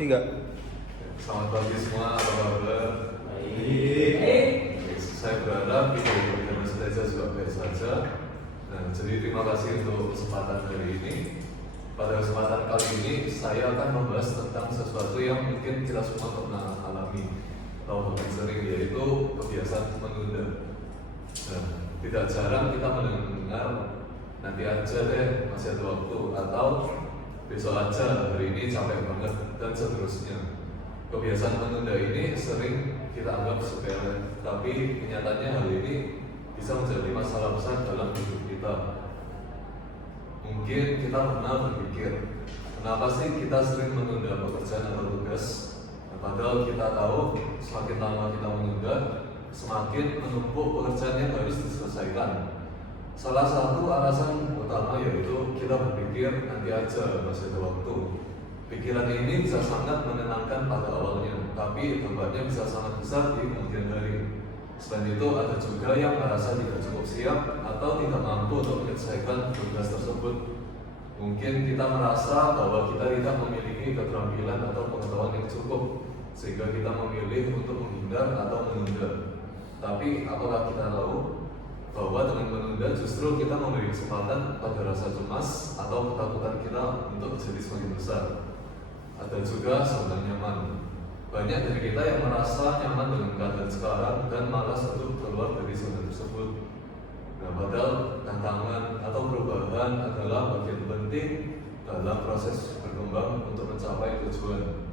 Tiga. Selamat pagi semua, apa kabar? Baik. Saya berharap kita bekerja saja juga baik saja. Nah, jadi terima kasih untuk kesempatan hari ini. Pada kesempatan kali ini saya akan membahas tentang sesuatu yang mungkin kita semua pernah alami atau bahkan sering, yaitu kebiasaan menunda. Nah, tidak jarang kita mendengar nanti aja deh, masih ada waktu, atau besok aja, hari ini capek banget, dan seterusnya. Kebiasaan menunda ini sering kita anggap sepele, tapi kenyataannya hal ini bisa menjadi masalah besar dalam hidup kita. Mungkin kita pernah berpikir, kenapa sih kita sering menunda pekerjaan atau tugas? Padahal kita tahu semakin lama kita menunda, semakin menumpuk pekerjaan yang harus diselesaikan. Salah satu alasan utama yaitu kita berpikir nanti aja, masih ada waktu. Pikiran ini bisa sangat menenangkan pada awalnya, tapi dampaknya bisa sangat besar di kemudian hari. Selain itu, ada juga yang merasa tidak cukup siap atau tidak mampu untuk menyelesaikan tugas tersebut. Mungkin kita merasa bahwa kita tidak memiliki keterampilan atau pengetahuan yang cukup, sehingga kita memilih untuk menghindar atau menunda. Tapi apakah kita tahu bahwa dengan menunda justru kita memberi kesempatan pada rasa cemas atau ketakutan kita untuk jadi semakin besar? Ada juga zona nyaman. Banyak dari kita yang merasa nyaman dengan keadaan sekarang dan malas untuk keluar dari zona tersebut. Nah, padahal tantangan atau perubahan adalah bagian penting dalam proses berkembang untuk mencapai tujuan.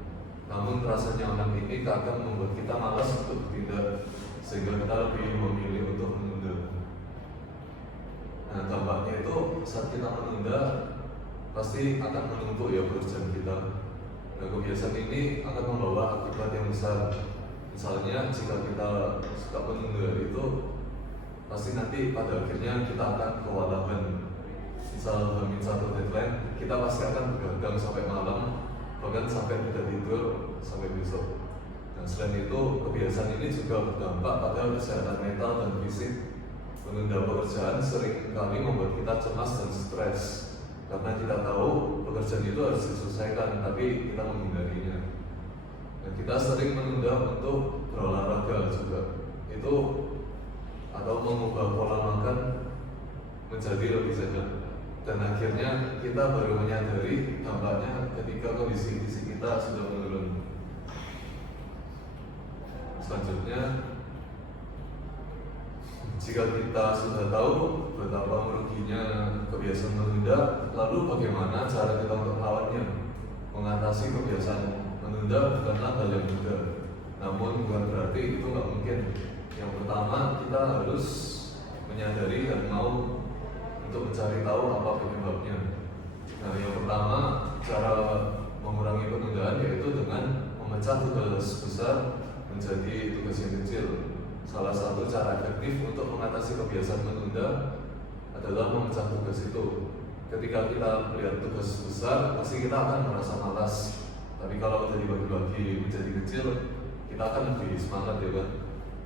Namun rasa nyaman ini kadang membuat kita malas untuk bertindak, sehingga kita lebih memilih untuk menunda. Nah, dampaknya itu saat kita menunda pasti akan menumpuk ya pekerjaan kita. Nah, kebiasaan ini akan membawa akibat yang besar. Misalnya jika kita suka menunda itu, pasti nanti pada akhirnya kita akan kewalahan. Misal hamin satu deadline, kita pasti akan begadang sampai malam, bahkan sampai tidak tidur sampai besok. Dan selain itu, kebiasaan ini juga berdampak pada kesehatan mental dan fisik. Menunda pekerjaan sering kali membuat kita cemas dan stres, karena kita tahu pekerjaan itu harus diselesaikan, tapi kita menghindarinya. Dan kita sering menunda untuk berolahraga juga, itu atau mengubah pola makan menjadi lebih sehat. Dan akhirnya kita baru menyadari dampaknya ketika kondisi fisik kita sudah menurun. Selanjutnya, jika kita sudah tahu betapa meruginya kebiasaan menunda, lalu bagaimana cara kita untuk melawannya? Mengatasi kebiasaan menunda bukanlah hal yang mudah, namun bukan berarti itu nggak mungkin. Yang pertama, kita harus menyadari dan mau untuk mencari tahu apa penyebabnya. Nah, yang pertama, cara mengurangi penundaan yaitu dengan memecah tugas besar menjadi tugas yang kecil. Salah satu cara efektif untuk mengatasi kebiasaan menunda adalah memecah tugas itu. Ketika kita melihat tugas besar, pasti kita akan merasa malas. Tapi kalau kita dibagi-bagi menjadi kecil, kita akan lebih semangat ya kan.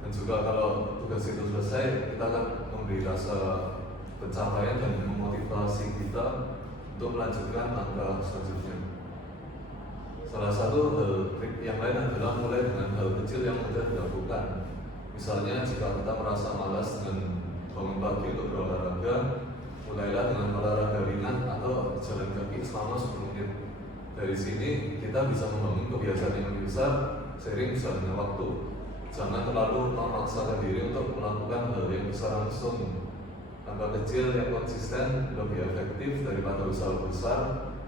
Dan juga kalau tugas itu selesai, kita akan memberi rasa pencapaian dan memotivasi kita untuk melanjutkan langkah selanjutnya. Salah satu trik yang lain adalah mulai dengan hal kecil yang mudah dilakukan. Misalnya jika kita merasa malas dengan bangun pagi untuk berolahraga, mulailah dengan olahraga ringan atau jalan kaki selama 10 menit. Dari sini kita bisa membangun kebiasaan yang lebih besar seiring berjalannya waktu. Jangan terlalu memaksakan diri untuk melakukan hal yang besar langsung. Langkah kecil yang konsisten lebih efektif daripada usaha besar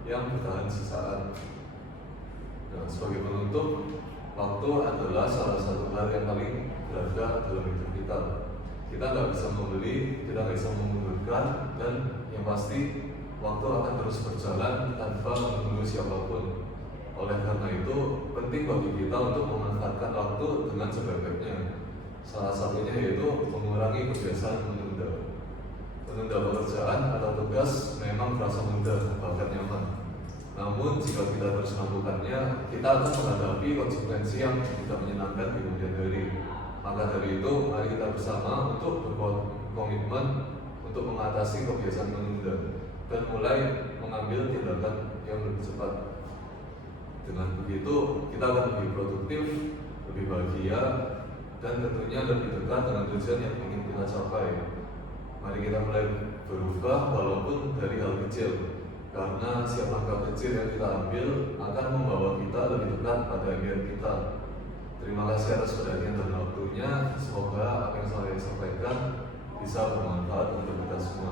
yang bertahan sesaat. Dan sebagai penutup, waktu adalah salah satu hal yang paling berharga dalam hidup kita. Kita nggak bisa membeli, kita nggak bisa memundurkan, dan yang pasti waktu akan terus berjalan tanpa menunggu siapapun. Oleh karena itu, penting bagi kita untuk memanfaatkan waktu dengan sebaik-baiknya. Salah satunya yaitu mengurangi kebiasaan menunda. Menunda pekerjaan atau tugas memang terasa mudah bahkan nyaman. Namun jika kita terus melakukannya, kita akan menghadapi konsekuensi yang tidak menyenangkan di kemudian hari. Maka dari itu, mari kita bersama untuk berkomitmen untuk mengatasi kebiasaan menunda dan mulai mengambil tindakan yang lebih cepat. Dengan begitu kita akan lebih produktif, lebih bahagia, dan tentunya lebih dekat dengan tujuan yang ingin kita capai. Mari kita mulai berubah walaupun dari hal kecil, karena setiap langkah kecil yang kita ambil akan membawa kita lebih dekat pada impian kita. Terima kasih atas perhatian dan waktunya. Semoga apa yang saya sampaikan bisa bermanfaat untuk kita semua.